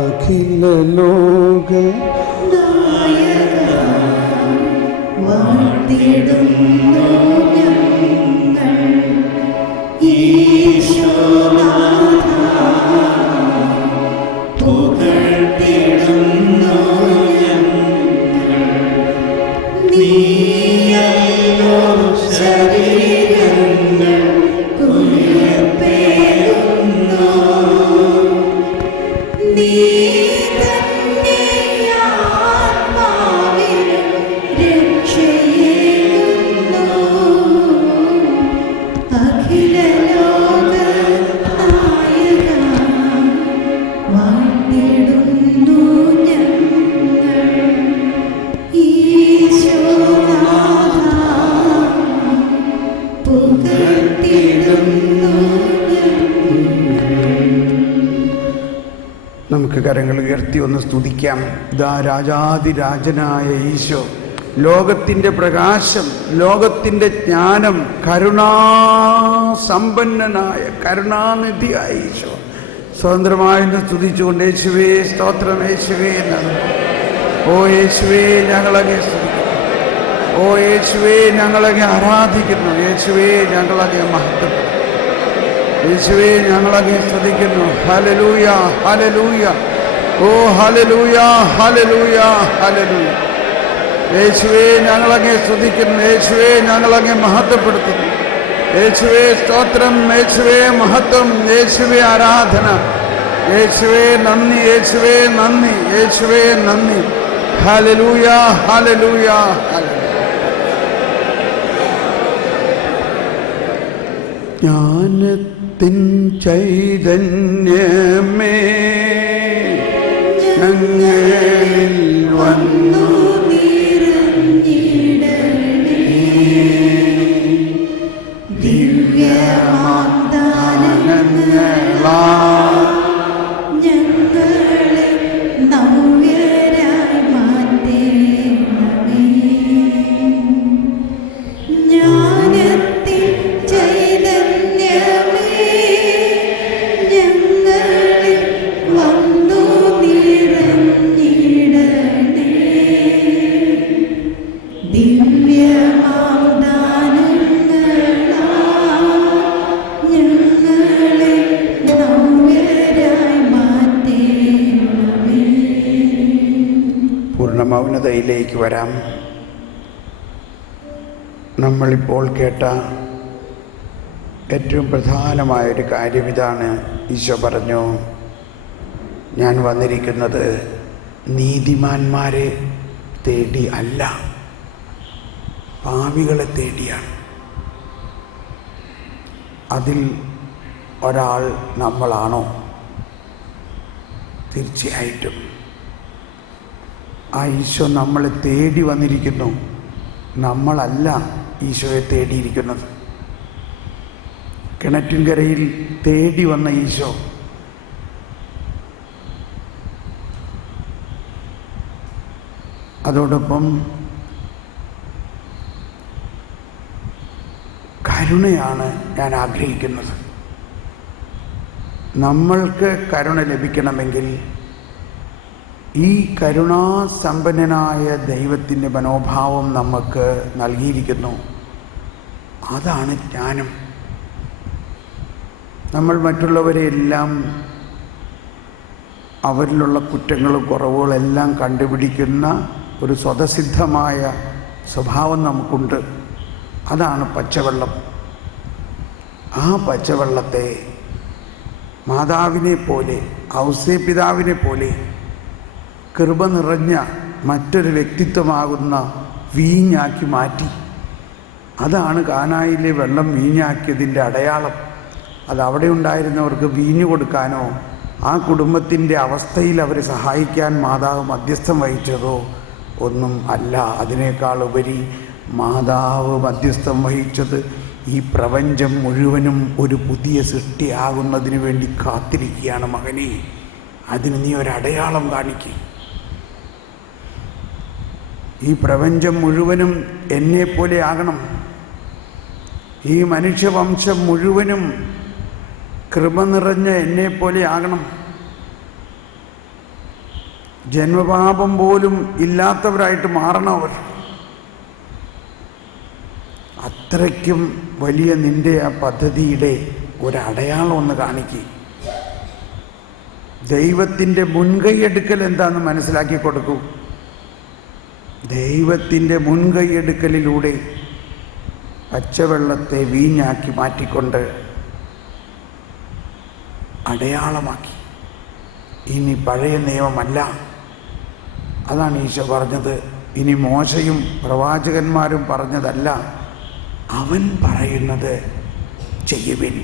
അഖില ലോക വാഴ്ത്തിടുന്നു ഞങ്ങൾ ഈശോനാഥ, പുകഴ്ത്തിടുന്നു ഞങ്ങൾ. നീയല്ലോ ശരീരങ്ങൾ ഉയർത്തേയുന്നു, നീ തന്നെ ആത്മാവിൽ രക്ഷയേകുന്നു. അഖില ലോക നായക വാഴ്ത്തിടുന്നു ഞങ്ങൾ ഈശോനാഥ, പുകഴ്ത്തിടുന്നു ഞങ്ങൾ. നമുക്ക് കരങ്ങൾ ഉയർത്തി ഒന്ന് സ്തുതിക്കാം. ഇതാ രാജാതിരാജനായ ഈശോ, ലോകത്തിൻ്റെ പ്രകാശം, ലോകത്തിൻ്റെ ജ്ഞാനം, കരുണാസമ്പന്നനായ കരുണാനിധിയായ ഈശോ സ്വതന്ത്രമായെന്ന് സ്തുതിച്ചുകൊണ്ട് യേശുവേ സ്തോത്രം, യേശുവേ നന്ദി. ഓ യേശുവേ ഞങ്ങളങ്ങെ സ്തുതിക്കുന്നു, ഓ യേശുവേ ഞങ്ങളങ്ങെ ആരാധിക്കുന്നു, യേശുവേ ഞങ്ങളങ്ങെ മഹത്വപ്പെടുന്നു, യേശുവേ ഞങ്ങളങ്ങെ സ്തുതിക്കുന്നു. ഹല്ലേലൂയ ഹല്ലേലൂയ, ഓ ഹല്ലേലൂയ ഹല്ലേലൂയ ഹല്ലേലൂയ. യേശുവേ ഞങ്ങളങ്ങെ സ്തുതിക്കുന്നു, യേശുവേ ഞങ്ങളങ്ങെ മഹത്വപ്പെടുത്തുന്നു, യേശുവേ സ്തോത്രം, യേശുവേ മഹത്വം, യേശുവേ ആരാധന, യേശുവേ നന്ദി, യേശുവേ നന്ദി, യേശുവേ നന്ദി. ഹല്ലേലൂയ ഹല്ലേലൂയ ഹല്ലേലൂയ. ജ്ഞാനത്തിൻ ചൈതന്യമേ ഞങ്ങളിൽ വന്നു ദിവ്യമാദാനങ്ങളാ ഞങ്ങളെ നവ്യരായി മാറ്റേണമേ. ജ്ഞാനത്തിൻ ചൈതന്യമേ ഞങ്ങളിൽ വന്നു നിറഞ്ഞിടണേ. ദിവ്യമാദാനങ്ങളാ ഞങ്ങളെ നവ്യരായി മാറ്റേണമേ. പൂർണ്ണ മൗനതയിലേക്ക് വരാം. നമ്മളിപ്പോൾ കേട്ട ഏറ്റവും പ്രധാനമായൊരു കാര്യം ഇതാണ്. ഈശോ പറഞ്ഞു, ഞാൻ വന്നിരിക്കുന്നത് നീതിമാന്മാരെ തേടി അല്ല, പാപികളെ തേടിയാണ്. അതിൽ ഒരാൾ നമ്മളാണോ? തീർച്ചയായിട്ടും. ആ ഈശോ നമ്മളെ തേടി വന്നിരിക്കുന്നു, നമ്മളല്ല ഈശോയെ തേടിയിരിക്കുന്നത്. കിണറ്റിൻകരയിൽ തേടി വന്ന ഈശോ അതോടൊപ്പം കരുണയാണ് ഞാൻ ആഗ്രഹിക്കുന്നത്. നമ്മൾക്ക് കരുണ ലഭിക്കണമെങ്കിൽ ഈ കരുണാസമ്പന്നനായ ദൈവത്തിൻ്റെ മനോഭാവം നമുക്ക് നൽകിയിരിക്കുന്നു. അതാണ് ജ്ഞാനം. നമ്മൾ മറ്റുള്ളവരെ എല്ലാം അവരിലുള്ള കുറ്റങ്ങളും കുറവുകളെല്ലാം കണ്ടുപിടിക്കുന്ന ഒരു സ്വതസിദ്ധമായ സ്വഭാവം നമുക്കുണ്ട്. അതാണ് പച്ചവെള്ളം. ആ പച്ചവെള്ളത്തെ മാതാവിനെ പോലെ, ഔസേപിതാവിനെ പോലെ കൃപ നിറഞ്ഞ മറ്റൊരു വ്യക്തിത്വമാകുന്ന വീഞ്ഞാക്കി മാറ്റി. അതാണ് കാനായിലെ വെള്ളം വീഞ്ഞാക്കിയതിൻ്റെ അടയാളം. അത് അവിടെ ഉണ്ടായിരുന്നവർക്ക് വീഞ്ഞു കൊടുക്കാനോ ആ കുടുംബത്തിൻ്റെ അവസ്ഥയിൽ അവരെ സഹായിക്കാൻ മാതാവ് മധ്യസ്ഥം വഹിച്ചതോ ഒന്നും അല്ല. അതിനേക്കാൾ ഉപരി മാതാവ് മധ്യസ്ഥം വഹിച്ചത് ഈ പ്രപഞ്ചം മുഴുവനും ഒരു പുതിയ സൃഷ്ടിയാകുന്നതിന് വേണ്ടി കാത്തിരിക്കുകയാണ്. മകനെ, അതിന് നീ ഒരടയാളം കാണിക്കുക. ഈ പ്രപഞ്ചം മുഴുവനും എന്നെപ്പോലെ ആകണം. ഈ മനുഷ്യവംശം മുഴുവനും കൃപ നിറഞ്ഞ എന്നെപ്പോലെ ആകണം. ജന്മപാപം പോലും ഇല്ലാത്തവരായിട്ട് മാറണം അവർ. അത്രയ്ക്കും വലിയ നിൻ്റെ ആ പദ്ധതിയുടെ ഒരടയാളം ഒന്ന് കാണിക്കുക. ദൈവത്തിൻ്റെ മുൻകൈയെടുക്കൽ എന്താണെന്ന് മനസ്സിലാക്കി കൊടുക്കൂ. ദൈവത്തിൻ്റെ മുൻകൈയെടുക്കലിലൂടെ പച്ചവെള്ളത്തെ വീഞ്ഞാക്കി മാറ്റിക്കൊണ്ട് അടയാളമാക്കി. ഇനി പഴയ നിയമമല്ല. അതാണ് ഈശോ പറഞ്ഞത്. ഇനി മോശയും പ്രവാചകന്മാരും പറഞ്ഞതല്ല, അവൻ പറയുന്നത് ചെയ്യുവിൻ.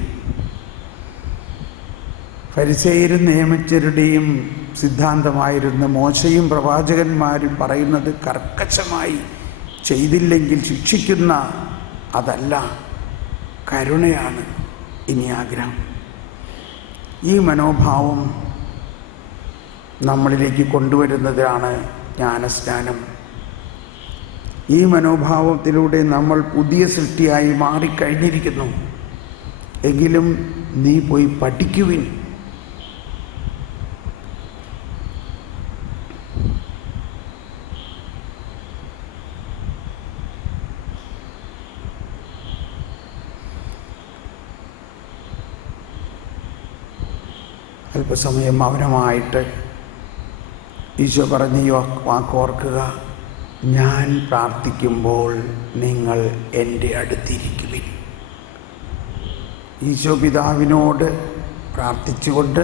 ഫരിസേയരും നിയമജ്ഞരുടെയും സിദ്ധാന്തമായിരുന്ന മോശയും പ്രവാചകന്മാരും പറയുന്നത് കർക്കശമായി ചെയ്തില്ലെങ്കിൽ ശിക്ഷിക്കുന്ന അതല്ല, കരുണയാണ് ഇനി ആഗ്രഹം. ഈ മനോഭാവം നമ്മളിലേക്ക് കൊണ്ടുവരുന്നതാണ് ജ്ഞാനസ്നാനം. ഈ മനോഭാവത്തിലൂടെ നമ്മൾ പുതിയ സൃഷ്ടിയായി മാറിക്കഴിഞ്ഞിരിക്കുന്നു. എങ്കിലും നീ പോയി പഠിക്കുവിൻ. അല്പസമയം മൗനമായിട്ട് ഈശോ പറഞ്ഞ ഈ വാക്കോർക്കുക. ഞാൻ പ്രാർത്ഥിക്കുമ്പോൾ നിങ്ങൾ എൻ്റെ അടുത്തിരിക്കുവിൻ. ഈശോ പിതാവിനോട് പ്രാർത്ഥിച്ചുകൊണ്ട്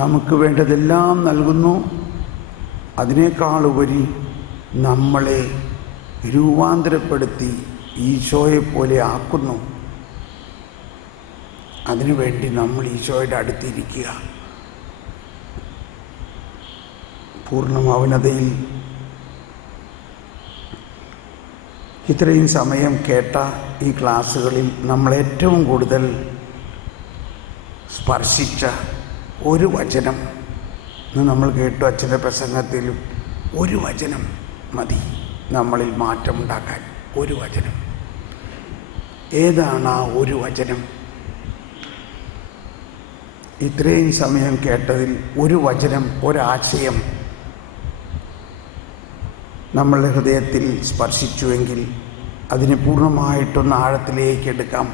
നമുക്ക് വേണ്ടതെല്ലാം നൽകുന്നു. അതിനേക്കാളുപരി നമ്മളെ രൂപാന്തരപ്പെടുത്തി ഈശോയെപ്പോലെ ആക്കുന്നു. അതിനുവേണ്ടി നമ്മൾ ഈശോയുടെ അടുത്തിരിക്കുക. പൂർണ്ണ മൗനതയിൽ ഇത്രയും സമയം കേട്ട ഈ ക്ലാസ്സുകളിൽ നമ്മളേറ്റവും കൂടുതൽ സ്പർശിച്ച ഒരു വചനം നമ്മൾ കേട്ടു. അച്ഛൻ്റെ പ്രസംഗത്തിലും ഒരു വചനം മതി നമ്മളിൽ മാറ്റമുണ്ടാക്കാൻ. ഒരു വചനം. ഏതാണ് ആ ഒരു വചനം? ഇത്രയും സമയം കേട്ടതിൽ ഒരു വചനം, ഒരാശയം നമ്മളുടെ ഹൃദയത്തിൽ സ്പർശിച്ചുവെങ്കിൽ അതിനെ പൂർണ്ണമായിട്ടൊന്ന് ആഴത്തിലേക്ക് എടുക്കാം.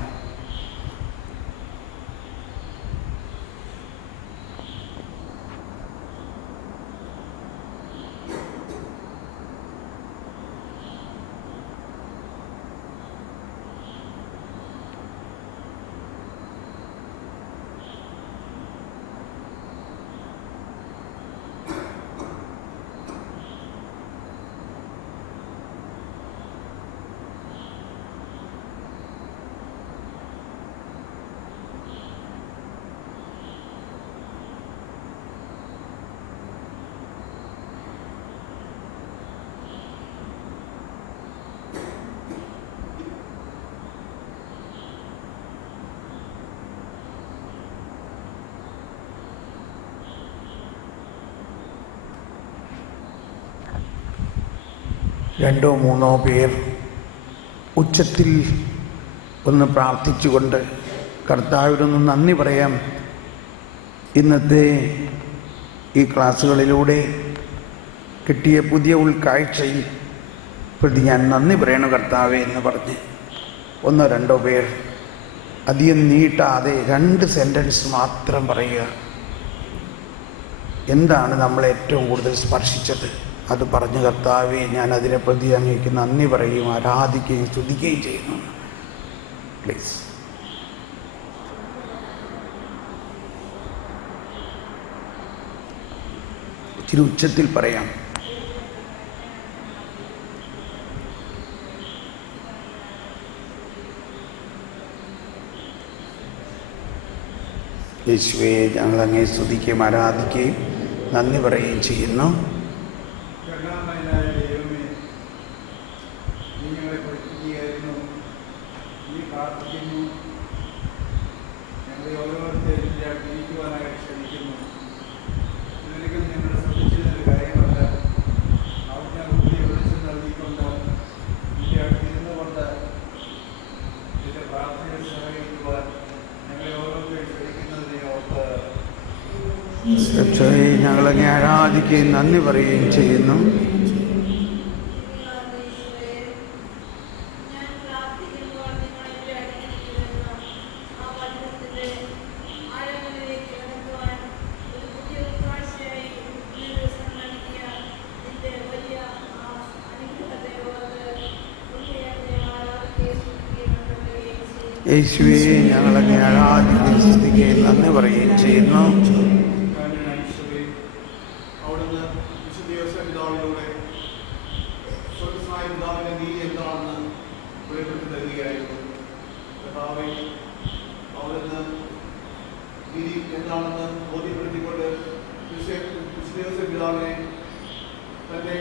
രണ്ടോ മൂന്നോ പേർ ഉച്ചത്തിൽ ഒന്ന് പ്രാർത്ഥിച്ചുകൊണ്ട് കർത്താവിനൊന്ന് നന്ദി പറയാം. ഇന്നത്തെ ഈ ക്ലാസ്സുകളിലൂടെ കിട്ടിയ പുതിയ ഉൾക്കാഴ്ചയിൽ പ്രതി ഞാൻ നന്ദി പറയണു കർത്താവേ എന്ന് പറഞ്ഞ് ഒന്നോ രണ്ടോ പേർ അധികം നീട്ടാതെ 2 സെൻറ്റൻസ് മാത്രം പറയുക. എന്താണ് നമ്മളെ ഏറ്റവും കൂടുതൽ സ്പർശിച്ചത്? അത് പറഞ്ഞ് കർത്താവേ, ഞാൻ അതിനെ പ്രതി അങ്ങേക്ക് നന്ദി പറയുകയും ആരാധിക്കുകയും സ്തുതിക്കുകയും ചെയ്യുന്നു. പ്ലീസ്. ഇച്ചിരി ഉച്ചത്തിൽ പറയാം. യേശുവേ, ഞങ്ങൾ അങ്ങേ സ്തുതിക്കുകയും ആരാധിക്കുകയും നന്ദി പറയുകയും ചെയ്യുന്നു. നീ ഞങ്ങളെ പഠിപ്പിക്കുകയായിരുന്നു, നീ പ്രാർത്ഥിക്കുന്നു, ഞങ്ങളെ ഓരോരുത്തരും ജീവിക്കുവാനായി ശ്രമിക്കുന്നു. ഇതൊരിക്കലും ഞങ്ങൾ ശ്രദ്ധിച്ചിരുന്നൊരു കാര്യമല്ല. അവിടെ ഞങ്ങൾ പുതിയ വെളിച്ചം നൽകിക്കൊണ്ട് നിന്റെ അടുത്തിരുന്നു കൊണ്ട് നിന്റെ പ്രാർത്ഥനയിൽ സഹകരിക്കുവാൻ ഞങ്ങളെ ഓരോരുത്തരും ശ്രമിക്കുന്നതിനെ ഓർത്ത് ഞങ്ങളങ്ങെ ആരാധിക്കുകയും നന്ദി പറയുകയും ചെയ്യുന്നു. യേശുവേ, ഞങ്ങളങ്ങെ ആരാധിക്കുകയും സ്തുതിക്കുകയും നന്ദി പറയുകയും ചെയ്യുന്നു. അവിടുന്ന് വിശുദ്ധ പിതാവിലൂടെ സ്വർഗ്ഗസ്നായ പിതാവിന്റെ നീതി എന്താണെന്ന് വെളിപ്പെടുത്തി തരികയായിരുന്നു. കർത്താവേ, അവിടുന്ന് നീതി എന്താണെന്ന് ബോധ്യപ്പെടുത്തിക്കൊണ്ട് വിശുദ്ധ പിതാവിനെ തന്റെ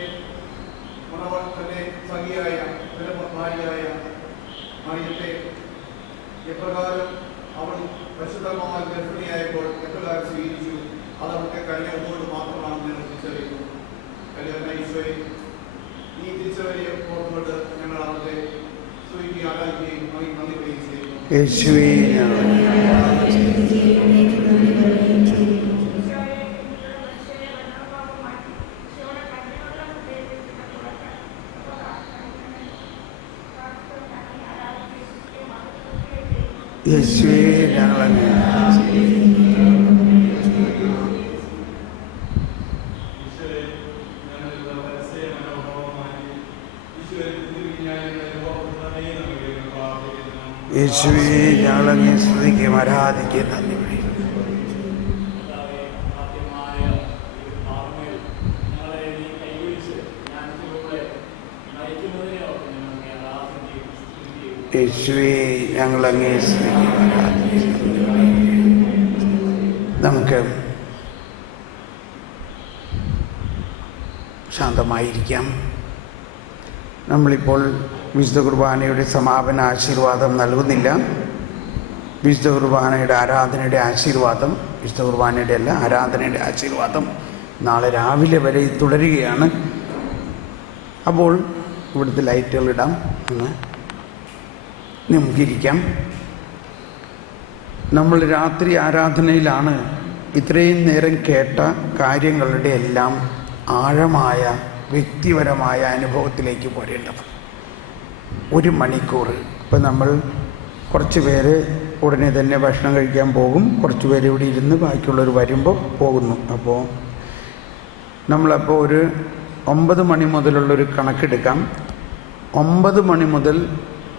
സഖിയായ തന്റെ ഭാര്യയായ മറിയത്തെ എപ്രകാരം അവൾ പരിശുദ്ധമായി ഗർഭിണിയായപ്പോൾ എപ്രകാരം സ്വീകരിച്ചു, അത് അവിടുത്തെ കഴിഞ്ഞ ഒന്നുകൊണ്ട് മാത്രമാണെന്ന് ഞങ്ങൾ തിരിച്ചറിയുന്നു. കല്യാണ ഈശോയെ, ഈ തിരിച്ചറിയെ ഓർത്തുകൊണ്ട് ഞങ്ങൾ അവിടുത്തെ സ്തുതിക്കുകയും ആരാധിക്കുകയും നന്ദി പറയുകയും ചെയ്യുന്നു. യേശുവേ, യേശുവേ, ഞങ്ങളങ്ങെ യേശുവേ, ഞങ്ങളങ്ങെ സ്തുതിക്കുകയും ആരാധിക്കുകയും നന്ദി പറയുന്നു. യേശുവേ, ഞങ്ങളങ്ങേ സ്തുതിക്കുകയും ആരാധിക്കുകയും നന്ദി പറയുന്നു. നമുക്ക് ശാന്തമായിരിക്കാം. നമ്മളിപ്പോൾ വിശുദ്ധ കുർബാനയുടെ സമാപന ആശീർവാദം നൽകുന്നില്ല. വിശുദ്ധ കുർബാനയുടെ ആരാധനയുടെ ആശീർവാദം, വിശുദ്ധ കുർബാനയുടെ അല്ല, ആരാധനയുടെ ആശീർവാദം നാളെ രാവിലെ വരെ തുടരുകയാണ്. അപ്പോൾ ഇവിടുത്തെ ലൈറ്റുകളിടാം, എന്ന് നമുക്കിരിക്കാം. നമ്മൾ രാത്രി ആരാധനയിലാണ് ഇത്രയും നേരം കേട്ട കാര്യങ്ങളുടെ എല്ലാം ആഴമായ വ്യക്തിപരമായ അനുഭവത്തിലേക്ക് പോരേണ്ടത്. 1 മണിക്കൂർ ഇപ്പം നമ്മൾ കുറച്ച് പേര് ഉടനെ തന്നെ ഭക്ഷണം കഴിക്കാൻ പോകും, കുറച്ച് പേര് ഇവിടെ ഇരുന്ന് ബാക്കിയുള്ളവർ വരുമ്പോൾ പോകുന്നു. അപ്പോൾ നമ്മളപ്പോൾ ഒരു 9 മണി മുതലുള്ളൊരു കണക്കെടുക്കാം. 9 മണി മുതൽ